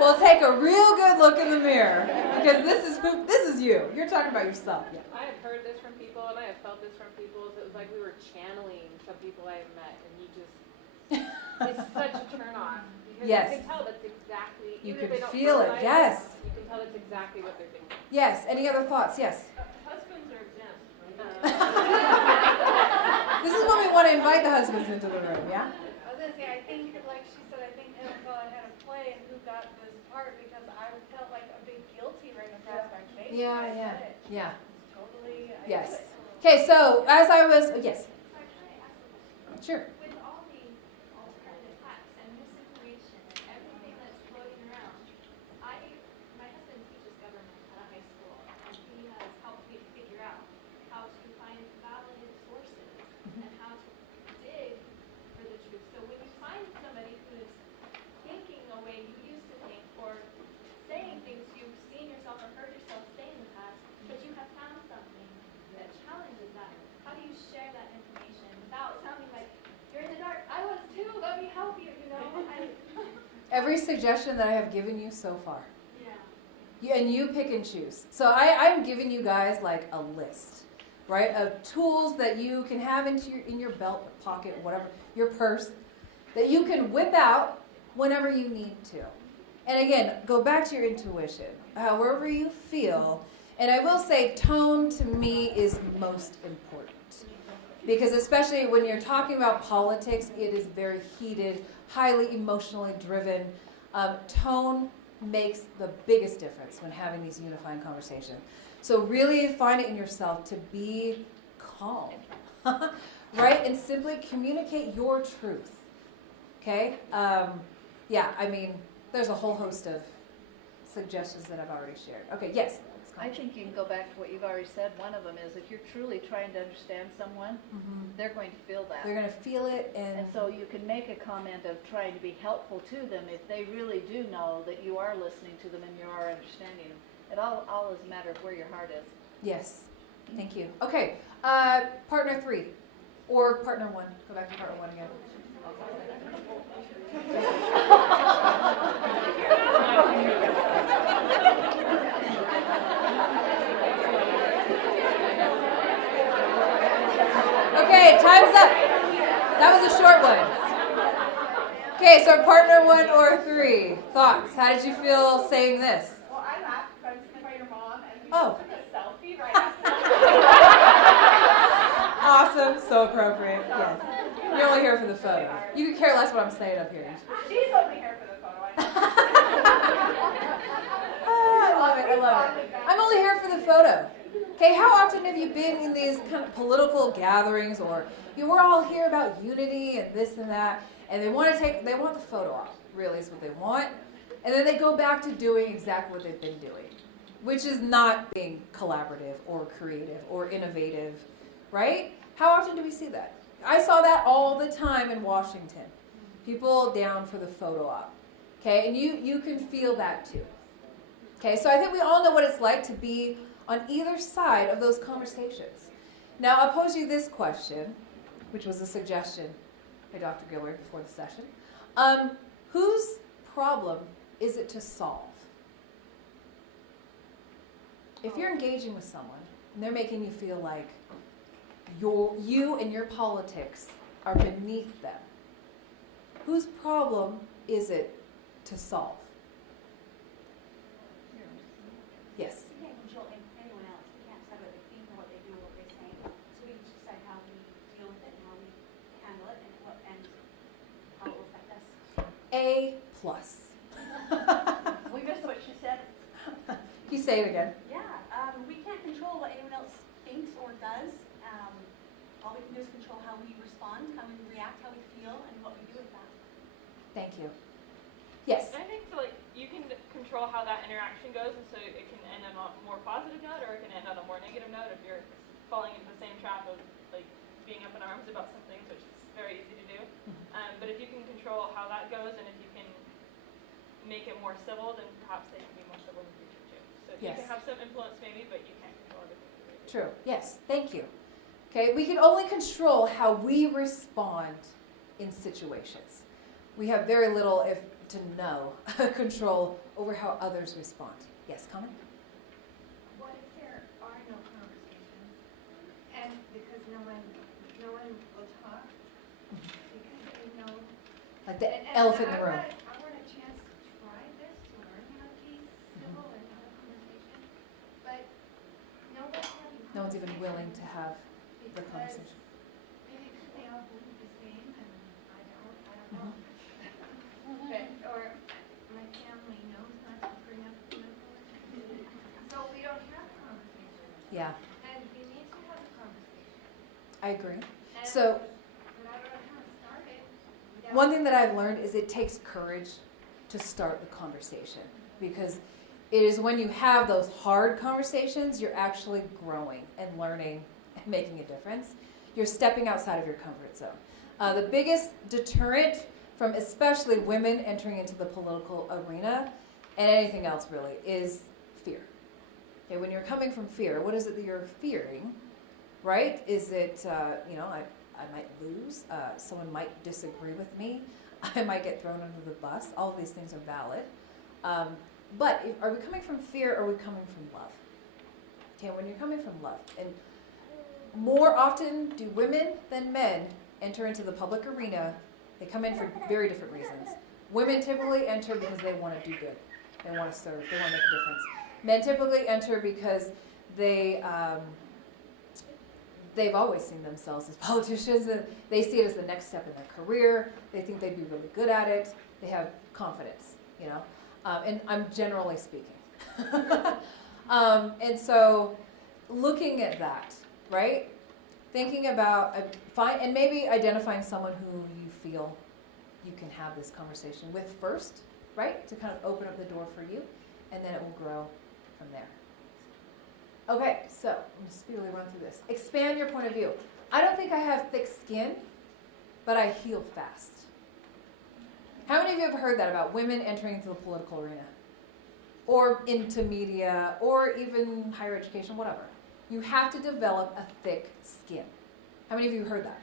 Well, take a real good look in the mirror because this is you. You're talking about yourself. Yeah. I have heard this from people, and I have felt this from people. So it was like we were channeling some people I have met, and it's such a turn on. Because Yes. you can tell that's exactly, You even if can they don't feel it, verbalize yes. You can tell that's exactly what they're thinking. Yes. Any other thoughts? Yes. Husbands are exempt, This is when we want to invite the husbands into the room. Yeah. I was going to say, I think, like she said, I think NFL had a play in who got this part because I felt like a big guilty right across my face. when I said it. Yeah. Totally. I Yes. get it. Okay. So as I was, yes. Sure. With all the alternative facts and misinformation and everything that's floating around, my husband teaches government at a high school, and he has helped me figure out how to find validated sources and how to dig for the truth. So when you find every suggestion that I have given you so far. Yeah. And you pick and choose. So I'm giving you guys like a list, right, of tools that you can have in your belt pocket, whatever, your purse, that you can whip out whenever you need to. And again, go back to your intuition, however you feel. And I will say tone to me is most important. Because especially when you're talking about politics, it is very heated, highly emotionally driven. Tone makes the biggest difference when having these unifying conversations. So really find it in yourself to be calm, right? And simply communicate your truth, okay? There's a whole host of suggestions that I've already shared. Okay, yes? I think you can go back to what you've already said. One of them is if you're truly trying to understand someone, they're going to feel that. They're going to feel it. And so you can make a comment of trying to be helpful to them if they really do know that you are listening to them and you are understanding them. It all is a matter of where your heart is. Yes. Thank you. Okay. Partner 3 or partner 1. Go back to partner 1 again. Okay, time's up. That was a short one. Okay, so partner 1 or 3. Thoughts? How did you feel saying this? Well, I laughed because I was thinking about your mom, and we Oh. took a selfie right after. Awesome. So appropriate. Yes. You're only here for the photo. You could care less what I'm saying up here. She's only here for the photo. I love it. I love it. I'm only here for the photo. Okay, how often have you been in these kind of political gatherings or we're all here about unity and this and that, and they want the photo op, really is what they want, and then they go back to doing exactly what they've been doing, which is not being collaborative or creative or innovative, right? How often do we see that? I saw that all the time in Washington. People down for the photo op, okay, and you can feel that too. Okay, so I think we all know what it's like to be on either side of those conversations. Now, I'll pose you this question, which was a suggestion by Dr. Gillard before the session. Whose problem is it to solve? If you're engaging with someone and they're making you feel like you and your politics are beneath them, whose problem is it to solve? Yes. We can't control anyone else. We can't decide what they think or what they do or what they say. So we can just decide how we deal with it and how we handle it and how it will affect us. A+. We missed what she said. Can you say it again? Yeah, we can't control what anyone else thinks or does. All we can do is control how we respond, how we react, how we feel, and what we do with that. Thank you. Yes. And I think you can control how that interaction goes, and so it can end on a more positive note, or it can end on a more negative note if you're falling into the same trap of being up in arms about some things, which is very easy to do. But if you can control how that goes, and if you can make it more civil, then perhaps they can be more civil in the future too. So you Yes. can have some influence maybe, but you can't control everything. True. Yes. Thank you. Okay, we can only control how we respond in situations. We have very little, if to no, control over how others respond. Yes, comment? What if there are no conversations, and because no one will talk, because they know. Like the And elephant in the room. I want a chance to try this, to learn how to be civil and have a conversation, but nobody's having. No one's even willing to have the Because conversation. maybe because they all believe the same, and I don't know. Or my family knows not to bring up political issues. So we don't have conversations. Yeah, And we need to have a conversation. I agree. And- So But I don't know how to start it. without- one thing that I've learned is it takes courage to start the conversation, because it is when you have those hard conversations, you're actually growing and learning and making a difference. You're stepping outside of your comfort zone. The biggest deterrent from especially women entering into the political arena and anything else really is fear. Okay, when you're coming from fear, what is it that you're fearing, right? Is it, I might lose, someone might disagree with me, I might get thrown under the bus. All of these things are valid. But are we coming from fear or are we coming from love? Okay, when you're coming from love. And more often do women than men enter into the public arena. They come in for very different reasons. Women typically enter because they want to do good. They want to serve. They want to make a difference. Men typically enter because they've always seen themselves as politicians, and they see it as the next step in their career. They think they'd be really good at it. They have confidence, you know. And I'm generally speaking. And so looking at that, right? Thinking about, and maybe identifying someone who you feel you can have this conversation with first, right? To kind of open up the door for you, and then it will grow from there. Okay, so I'm going to speedily run through this. Expand your point of view. I don't think I have thick skin, but I heal fast. How many of you have heard that about women entering into the political arena? Or into media, or even higher education, whatever. You have to develop a thick skin. How many of you heard that?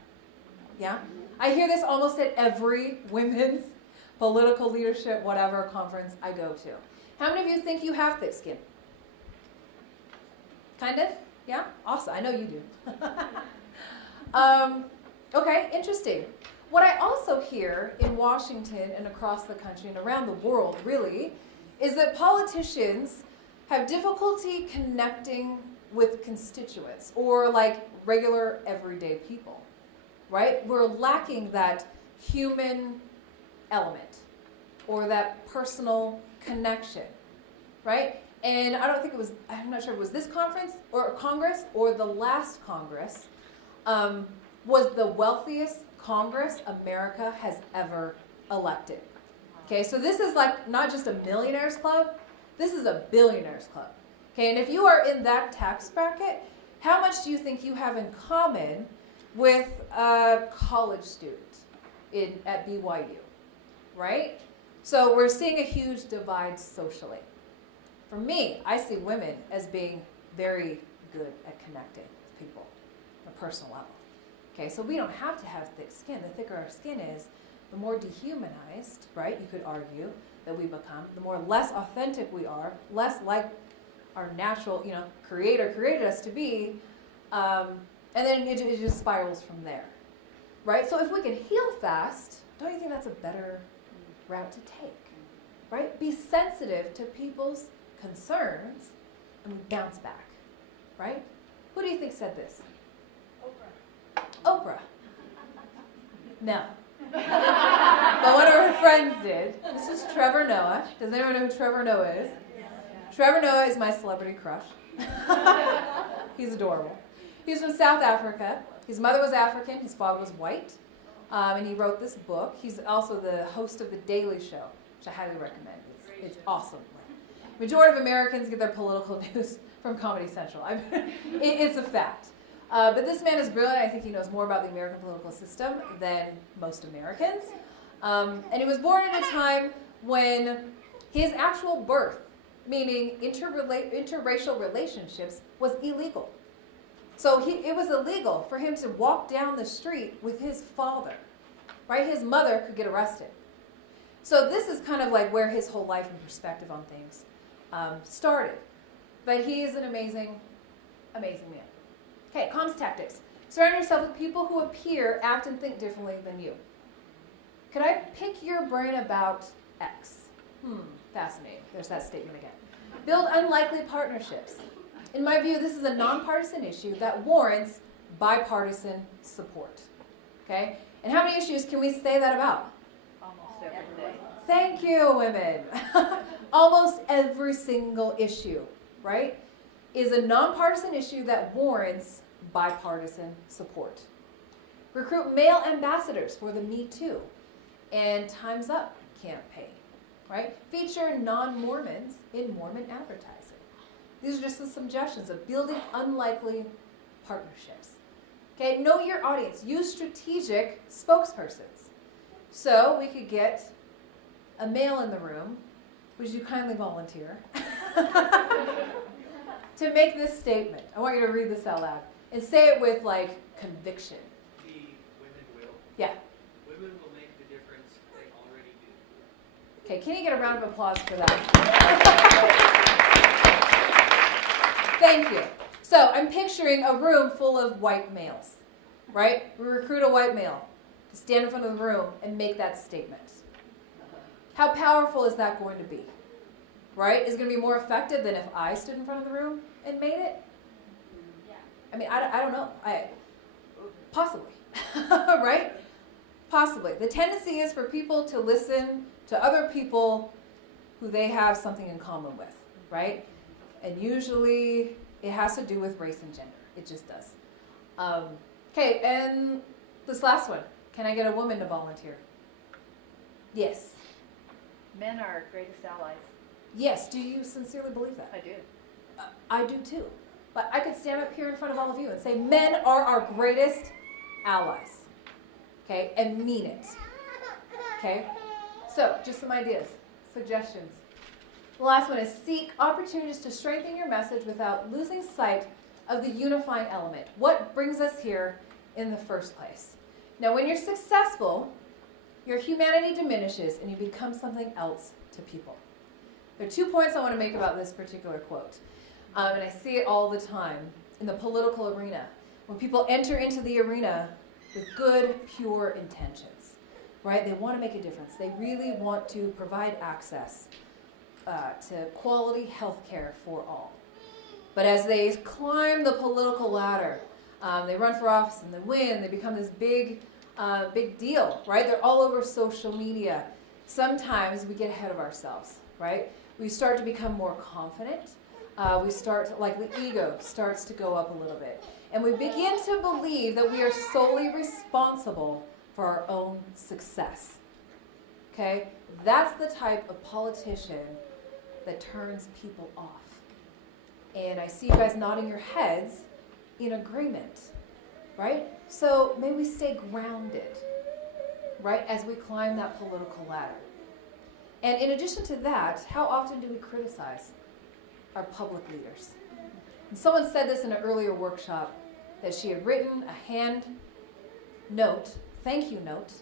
Yeah? I hear this almost at every women's political leadership, whatever conference I go to. How many of you think you have thick skin? Kind of? Yeah? Awesome. I know you do. Okay, interesting. What I also hear in Washington and across the country and around the world, really, is that politicians have difficulty connecting with constituents or like regular everyday people, right? We're lacking that human element or that personal connection, right? And I don't think it was, I'm not sure, it was this conference or Congress or the last Congress was the wealthiest Congress America has ever elected. Okay, so this is like not just a millionaires club, this is a billionaires club. Okay, and if you are in that tax bracket, how much do you think you have in common with a college student at BYU, right? So we're seeing a huge divide socially. For me, I see women as being very good at connecting with people on a personal level. Okay, so we don't have to have thick skin. The thicker our skin is, the more dehumanized, right, you could argue, that we become, the more less authentic we are, less like our natural, creator created us to be, and then it just spirals from there, right? So if we can heal fast, don't you think that's a better route to take, right? Be sensitive to people's concerns, and we bounce back, right? Who do you think said this? Oprah. No. But one of her friends did. This is Trevor Noah. Does anyone know who Trevor Noah is? Trevor Noah is my celebrity crush. He's adorable. He's from South Africa. His mother was African. His father was white. And he wrote this book. He's also the host of The Daily Show, which I highly recommend. It's awesome. Majority of Americans get their political news from Comedy Central. It's a fact. But this man is brilliant. I think he knows more about the American political system than most Americans. And he was born at a time when his actual birth, meaning interracial relationships, was illegal. So it was illegal for him to walk down the street with his father, right? His mother could get arrested. So this is kind of like where his whole life and perspective on things started. But he is an amazing, amazing man. Okay, comms tactics. Surround yourself with people who appear, act, and think differently than you. Could I pick your brain about X? Fascinating. There's that statement again. Build unlikely partnerships. In my view, this is a nonpartisan issue that warrants bipartisan support. Okay? And how many issues can we say that about? Almost every day. Thank you, women. Almost every single issue, right, is a nonpartisan issue that warrants bipartisan support. Recruit male ambassadors for the Me Too and Time's Up campaign, right? Feature non-Mormons in Mormon advertising. These are just some suggestions of building unlikely partnerships. Okay, know your audience. Use strategic spokespersons. So we could get a male in the room. Would you kindly volunteer? To make this statement. I want you to read this out loud. And say it with, conviction. The women will. Yeah. Women will make the difference. They Okay, can you get a round of applause for that? Thank you. So I'm picturing a room full of white males, right? We recruit a white male to stand in front of the room and make that statement. How powerful is that going to be? Right? Is it going to be more effective than if I stood in front of the room and made it? Yeah. I mean, I don't know. Possibly. Right? Possibly. The tendency is for people to listen to other people who they have something in common with, right? And usually it has to do with race and gender. It just does. Okay, and this last one. Can I get a woman to volunteer? Yes. Men are our greatest allies. Yes. Do you sincerely believe that? I do. I do too. But I could stand up here in front of all of you and say men are our greatest allies. Okay? And mean it. Okay? So, just some ideas, suggestions. The last one is seek opportunities to strengthen your message without losing sight of the unifying element. What brings us here in the first place? Now, when you're successful, your humanity diminishes and you become something else to people. There are 2 points I want to make about this particular quote. And I see it all the time in the political arena. When people enter into the arena with good, pure intentions, right? They want to make a difference. They really want to provide access to quality health care for all. But as they climb the political ladder, they run for office and they win, they become this big deal, right? They're all over social media. Sometimes we get ahead of ourselves, right? We start to become more confident. We start to, like the ego starts to go up a little bit. And we begin to believe that we are solely responsible for our own success. Okay? That's the type of politician that turns people off. And I see you guys nodding your heads in agreement, right? So may we stay grounded, right, as we climb that political ladder. And in addition to that, how often do we criticize our public leaders? And someone said this in an earlier workshop, that she had written a hand note, thank you note,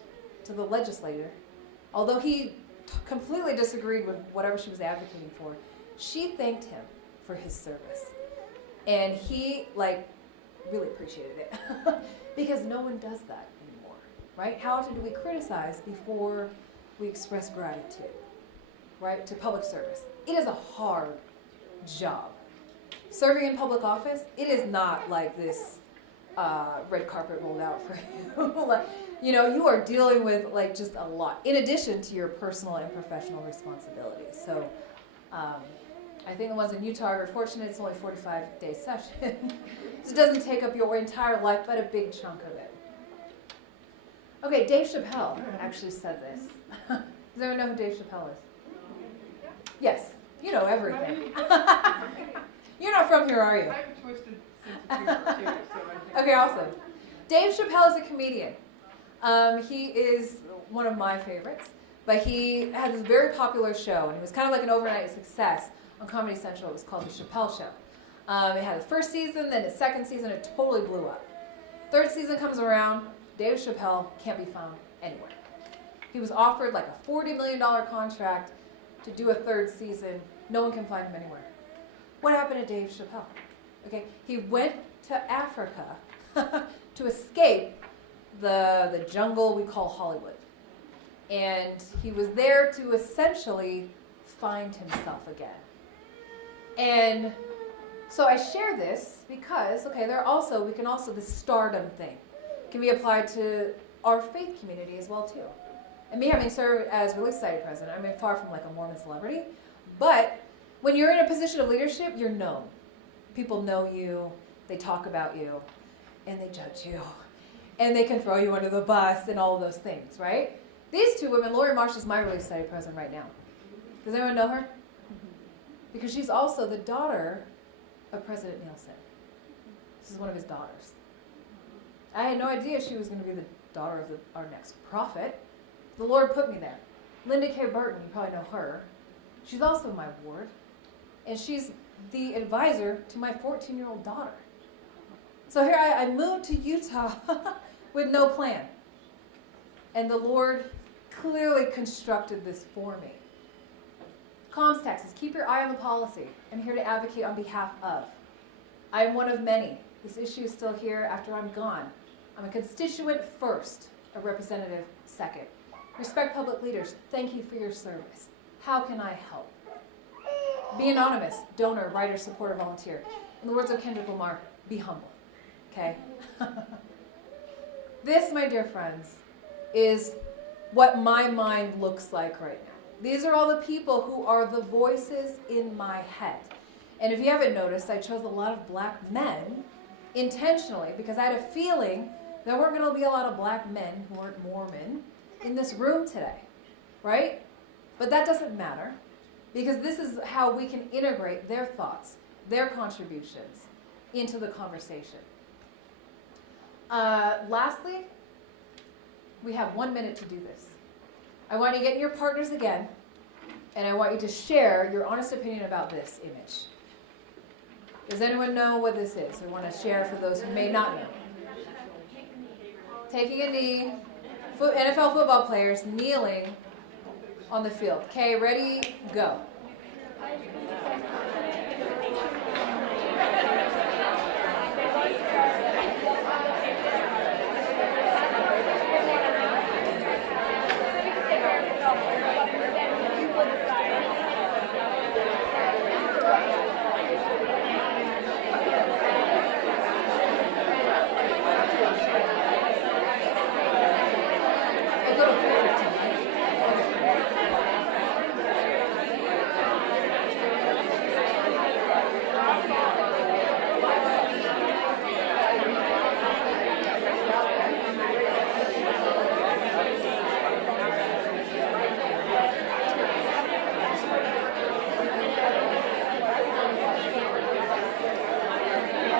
to the legislator. Although he completely disagreed with whatever she was advocating for, she thanked him for his service. And he, really appreciated it. Because no one does that anymore, right? How often do we criticize before we express gratitude, right, to public service? It is a hard job. Serving in public office, it is not like this red carpet rolled out for you. You are dealing with just a lot, in addition to your personal and professional responsibilities. So I think the ones in Utah are fortunate it's only a 45-day session. So it doesn't take up your entire life, but a big chunk of it. Okay, Dave Chappelle actually said this. Does anyone know who Dave Chappelle is? Yes, you know everything. You're not from here, are you? I have a twisted sense of humor too, so I think. Okay, awesome. Dave Chappelle is a comedian. He is one of my favorites, but he had this very popular show, and it was kind of like an overnight success on Comedy Central. It was called The Chappelle Show. It had the first season, then the second season, it totally blew up. Third season comes around, Dave Chappelle can't be found anywhere. He was offered a $40 million contract to do a third season. No one can find him anywhere. What happened to Dave Chappelle? Okay, he went to Africa to escape the jungle we call Hollywood. And he was there to essentially find himself again. And so I share this because, we can also, the stardom thing can be applied to our faith community as well too. And me having served as Relief Society president, I'm far from a Mormon celebrity, but when you're in a position of leadership, you're known. People know you, they talk about you, and they judge you. And they can throw you under the bus and all of those things, right? These two women, Lori Marsh is my Relief Society president right now. Does anyone know her? Because she's also the daughter of President Nielsen. This is one of his daughters. I had no idea she was going to be the daughter of our next prophet. The Lord put me there. Linda K. Burton, you probably know her. She's also my ward. And she's the advisor to my 14-year-old daughter. So here I moved to Utah with no plan. And the Lord clearly constructed this for me. Comms taxes, keep your eye on the policy. I'm here to advocate on behalf of. I am one of many. This issue is still here after I'm gone. I'm a constituent first, a representative second. Respect public leaders. Thank you for your service. How can I help? Be anonymous, donor, writer, supporter, volunteer. In the words of Kendrick Lamar, be humble. Okay? This, my dear friends, is what my mind looks like right now. These are all the people who are the voices in my head. And if you haven't noticed, I chose a lot of black men intentionally because I had a feeling there weren't going to be a lot of black men who aren't Mormon in this room today, right? But that doesn't matter because this is how we can integrate their thoughts, their contributions into the conversation. Lastly, we have 1 minute to do this. I want you to get in your partners again, and I want you to share your honest opinion about this image. Does anyone know what this is? I want to share for those who may not know. Taking a knee, NFL football players kneeling on the field. Okay, ready, go.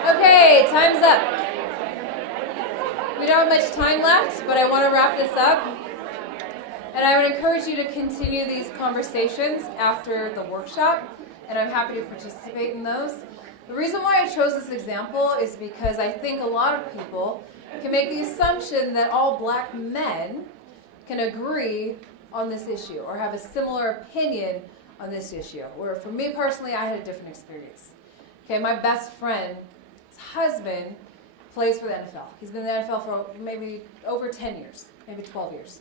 Okay, time's up. We don't have much time left, but I want to wrap this up. And I would encourage you to continue these conversations after the workshop, and I'm happy to participate in those. The reason why I chose this example is because I think a lot of people can make the assumption that all black men can agree on this issue or have a similar opinion on this issue. Where for me personally, I had a different experience. Okay, my best friend's husband plays for the NFL. He's been in the NFL for maybe over 10 years, maybe 12 years.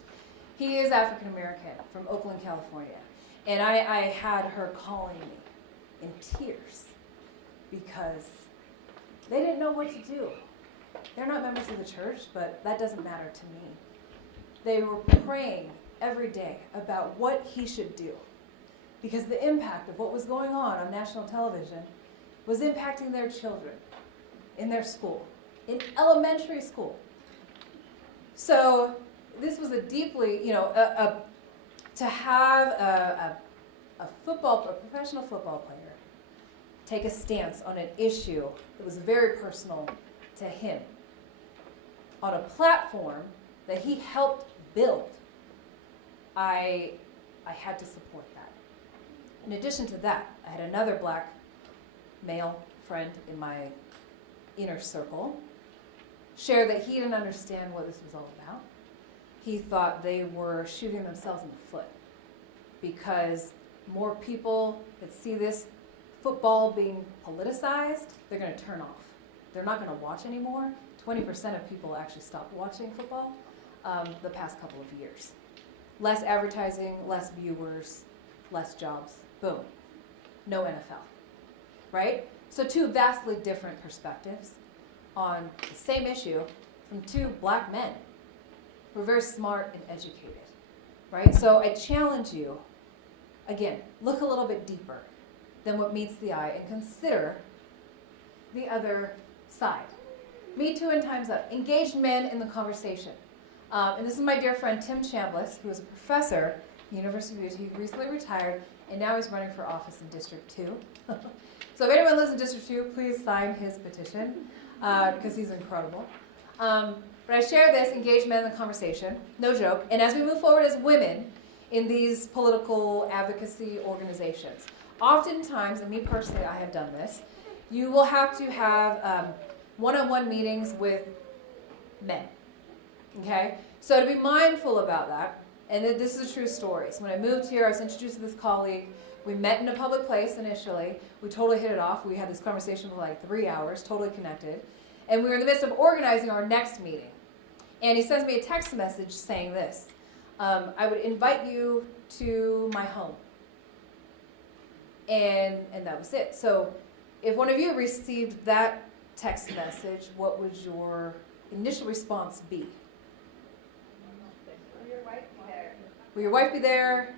He is African American from Oakland, California. And I had her calling me in tears because they didn't know what to do. They're not members of the church, but that doesn't matter to me. They were praying every day about what he should do because the impact of what was going on national television was impacting their children in their school, in elementary school. So this was a deeply, to have a professional football player take a stance on an issue that was very personal to him on a platform that he helped build, I had to support that. In addition to that, I had another black male friend in my inner circle share that he didn't understand what this was all about. He thought they were shooting themselves in the foot because more people that see this football being politicized, they're going to turn off. They're not going to watch anymore. 20% of people actually stopped watching football the past couple of years. Less advertising, less viewers, less jobs. Boom. No NFL. Right? So two vastly different perspectives on the same issue from two black men who are very smart and educated. Right? So I challenge you, again, look a little bit deeper than what meets the eye and consider the other side. Me Too and Time's Up. Engage men in the conversation. And this is my dear friend Tim Chambliss, who was a professor at the University of Utah. He recently retired, and now he's running for office in District 2. So if anyone lives in District 2, please sign his petition, because he's incredible. But I share this, engage men in the conversation, no joke. And as we move forward as women in these political advocacy organizations, oftentimes, and me personally, I have done this, you will have to have one-on-one meetings with men. Okay? So to be mindful about that, and this is a true story. So when I moved here, I was introduced to this colleague. We met in a public place initially. We totally hit it off. We had this conversation for like 3 hours, totally connected. And we were in the midst of organizing our next meeting. And he sends me a text message saying this. I would invite you to my home. And that was it. So if one of you received that text message, what would your initial response be? Will your wife be there? Will your wife be there?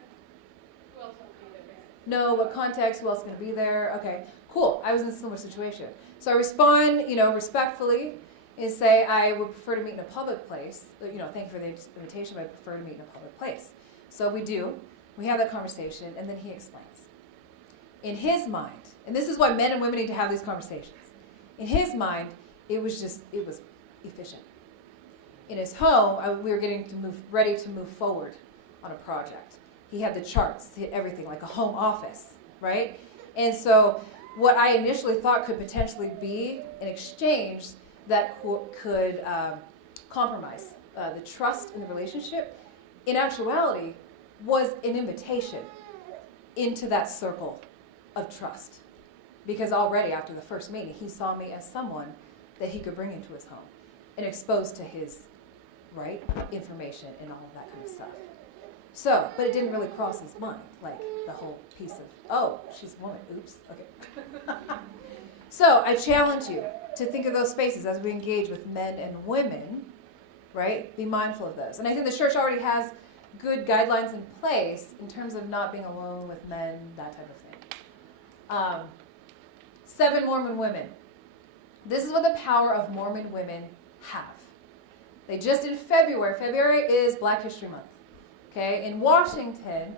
Who else will be there? No, what context? Who else is going to be there? Okay, cool. I was in a similar situation. So I respond, respectfully and say I would prefer to meet in a public place. Thank you for the invitation, but I prefer to meet in a public place. So we do. We have that conversation, and then he explains. In his mind, and this is why men and women need to have these conversations. In his mind, it was efficient. In his home, we were ready to move forward on a project. He had the charts, he had everything, like a home office, right? And so what I initially thought could potentially be an exchange that could compromise the trust in the relationship, in actuality, was an invitation into that circle of trust. Because already after the first meeting, he saw me as someone that he could bring into his home and expose to his, information and all of that kind of stuff. So, but it didn't really cross his mind, like the whole piece of, oh, she's a woman, oops, okay. So I challenge you to think of those spaces as we engage with men and women, right? Be mindful of those. And I think the church already has good guidelines in place in terms of not being alone with men, that type of thing. 7 Mormon women. This is what the power of Mormon women have. They just in February is Black History Month. Okay, in Washington,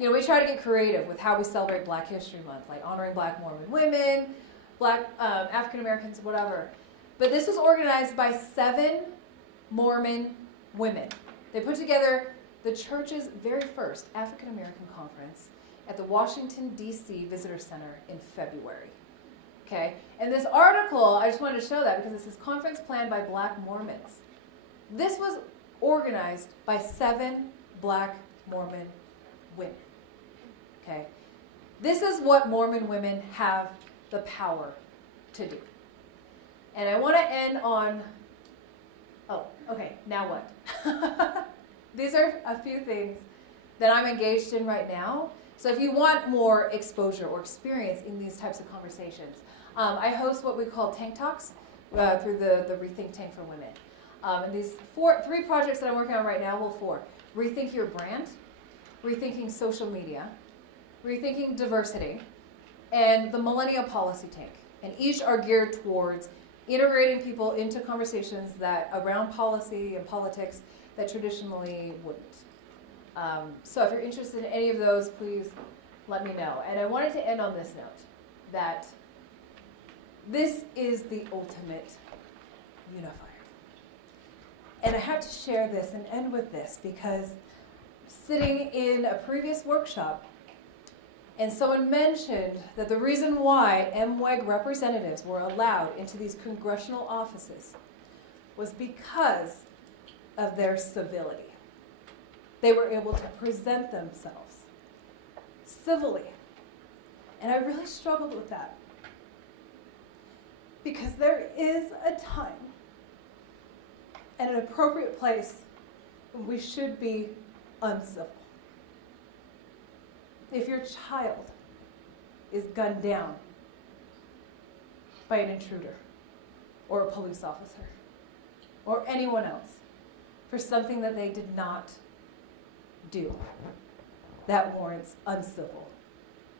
we try to get creative with how we celebrate Black History Month, like honoring Black Mormon women, Black African Americans, whatever. But this was organized by 7 Mormon women. They put together the church's very first African American conference at the Washington, D.C. Visitor Center in February. Okay, and this article, I just wanted to show that because it says conference planned by Black Mormons. This was organized by 7 Black Mormon women. Okay, this is what Mormon women have the power to do. And I want to end on, now what? These are a few things that I'm engaged in right now. So if you want more exposure or experience in these types of conversations, I host what we call Tank Talks through the Rethink Tank for Women. And these 3 projects that I'm working on right now, Rethink Your Brand, Rethinking Social Media, Rethinking Diversity, and the Millennial Policy Tank. And each are geared towards integrating people into conversations that around policy and politics that traditionally wouldn't. So if you're interested in any of those, please let me know. And I wanted to end on this note, that this is the ultimate unifier. And I have to share this and end with this because sitting in a previous workshop, and someone mentioned that the reason why MWEG representatives were allowed into these congressional offices was because of their civility. They were able to present themselves civilly. And I really struggled with that. Because there is a time and an appropriate place when we should be uncivil. If your child is gunned down by an intruder or a police officer or anyone else for something that they did not do, that warrants uncivil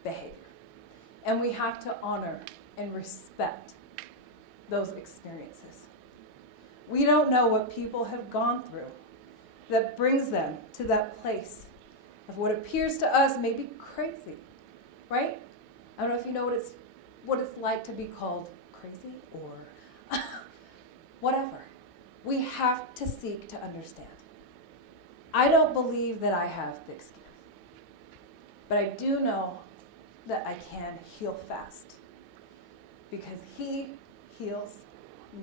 behavior. And we have to honor and respect those experiences. We don't know what people have gone through that brings them to that place of what appears to us maybe crazy, right? I don't know if you know what it's like to be called crazy or whatever. We have to seek to understand. I don't believe that I have thick skin, but I do know that I can heal fast because He heals me.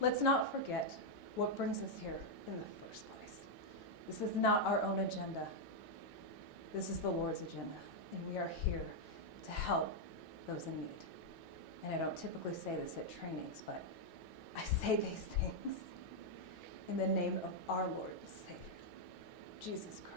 Let's not forget what brings us here in the first place. This is not our own agenda. This is the Lord's agenda, and we are here to help those in need. And I don't typically say this at trainings, but I say these things in the name of our Lord and Savior, Jesus Christ.